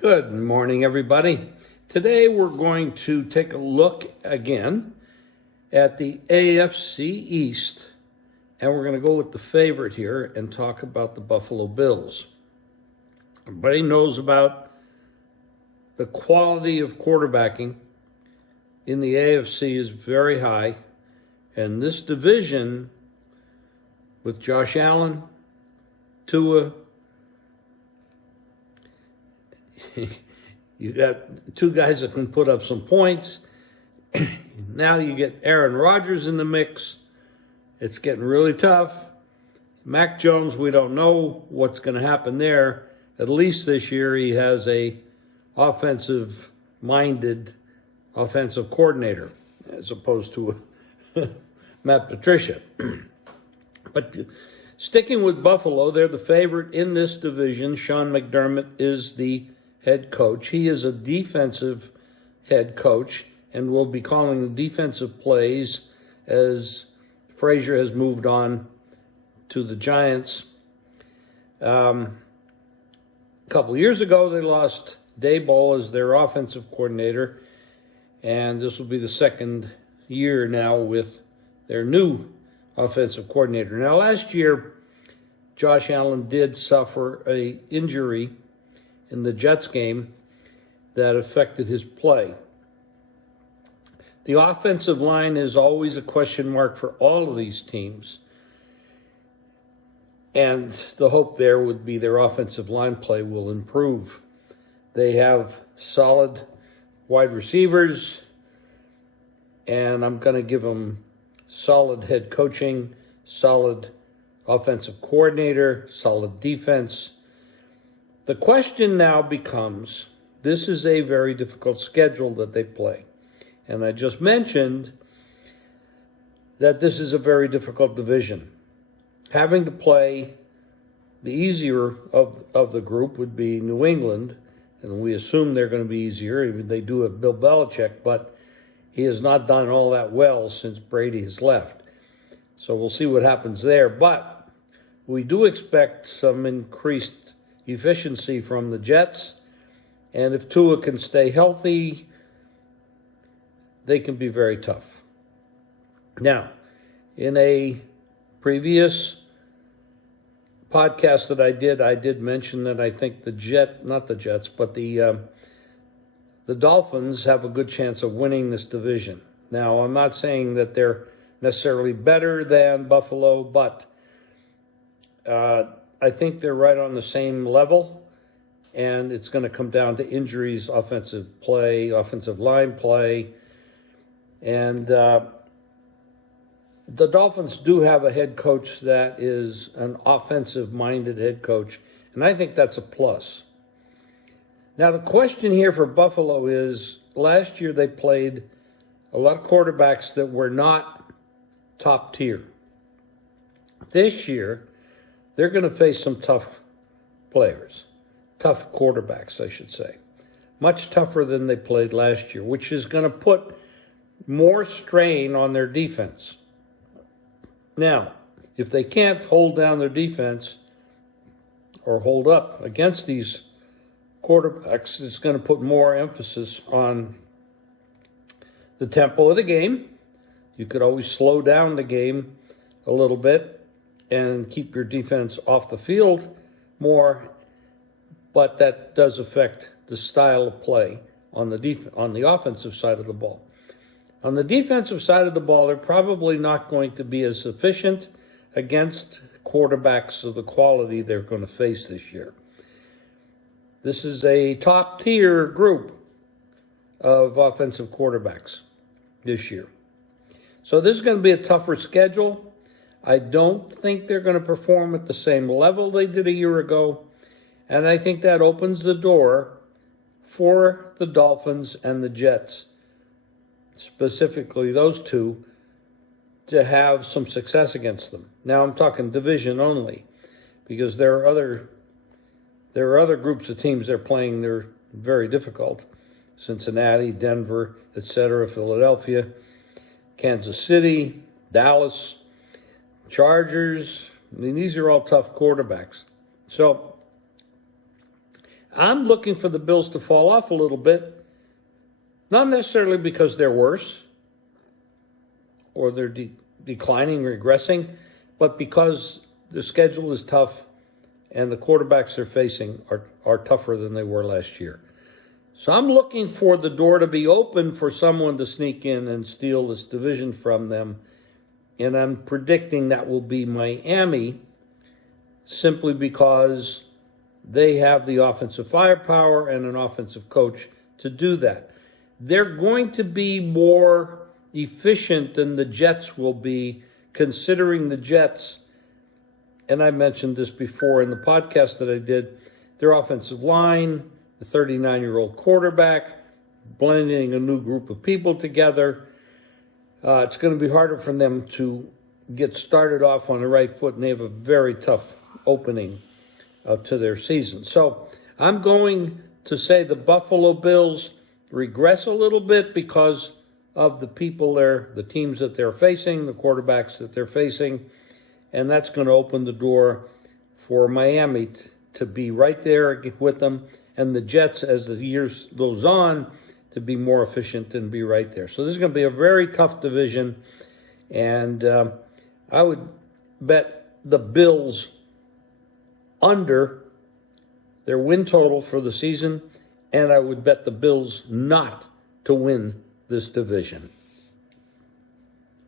Good morning, everybody. Today we're going to take a look again at the AFC East, and we're going to go with the favorite here and talk about the Buffalo Bills. Everybody knows about the quality of quarterbacking in the AFC is very high, and this division with Josh Allen, Tua, you got two guys that can put up some points. Now you get Aaron Rodgers in the mix. It's getting really tough. Mac Jones, we don't know what's going to happen there. At least this year he has a offensive-minded offensive coordinator as opposed to Matt Patricia. But sticking with Buffalo, they're the favorite in this division. Sean McDermott is the head coach. He is a defensive head coach and will be calling the defensive plays as Frazier has moved on to the Giants. A couple of years ago, they lost Daboll as their offensive coordinator, and this will be the second year now with their new offensive coordinator. Now, last year, Josh Allen did suffer an injury in the Jets game that affected his play. The offensive line is always a question mark for all of these teams. And the hope there would be their offensive line play will improve. They have solid wide receivers, and I'm going to give them solid head coaching, solid offensive coordinator, solid defense. The question now becomes, this is a very difficult schedule that they play. And I just mentioned that this is a very difficult division. Having to play the easier of the group would be New England, and we assume they're going to be easier. They do have Bill Belichick, but he has not done all that well since Brady has left. So we'll see what happens there. But we do expect some increased efficiency from the Jets, and if Tua can stay healthy, they can be very tough. Now, in a previous podcast that I did mention that I think the Dolphins have a good chance of winning this division. Now, I'm not saying that they're necessarily better than Buffalo, but I think they're right on the same level, and it's going to come down to injuries, offensive play, offensive line play. And the Dolphins do have a head coach that is an offensive-minded head coach, and I think that's a plus. Now, the question here for Buffalo is, last year they played a lot of quarterbacks that were not top tier. This year, they're going to face some tough players, tough quarterbacks, I should say. Much tougher than they played last year, which is going to put more strain on their defense. Now, if they can't hold down their defense or hold up against these quarterbacks, it's going to put more emphasis on the tempo of the game. You could always slow down the game a little bit and keep your defense off the field more, but that does affect the style of play on the offensive side of the ball. On the defensive side of the ball, they're probably not going to be as efficient against quarterbacks of the quality they're going to face this year. This is a top-tier group of offensive quarterbacks this year. So this is going to be a tougher schedule. I don't think they're going to perform at the same level they did a year ago, and I think that opens the door for the Dolphins and the Jets, specifically those two, to have some success against them. Now I'm talking division only, because there are other groups of teams they're playing. They're very difficult. Cincinnati, Denver, etc., Philadelphia, Kansas City, Dallas, Chargers. I mean, these are all tough quarterbacks. So I'm looking for the Bills to fall off a little bit, not necessarily because they're worse or they're declining, regressing, but because the schedule is tough and the quarterbacks they're facing are tougher than they were last year. So I'm looking for the door to be open for someone to sneak in and steal this division from them. And I'm predicting that will be Miami, simply because they have the offensive firepower and an offensive coach to do that. They're going to be more efficient than the Jets will be, considering the Jets, and I mentioned this before in the podcast that I did, their offensive line, the 39-year-old quarterback, blending a new group of people together. It's going to be harder for them to get started off on the right foot, and they have a very tough opening to their season. So I'm going to say the Buffalo Bills regress a little bit because of the people the teams that they're facing, the quarterbacks that they're facing, and that's going to open the door for Miami to be right there with them, and the Jets, as the years goes on, to be more efficient and be right there. So this is going to be a very tough division, and I would bet the Bills under their win total for the season, and I would bet the Bills not to win this division.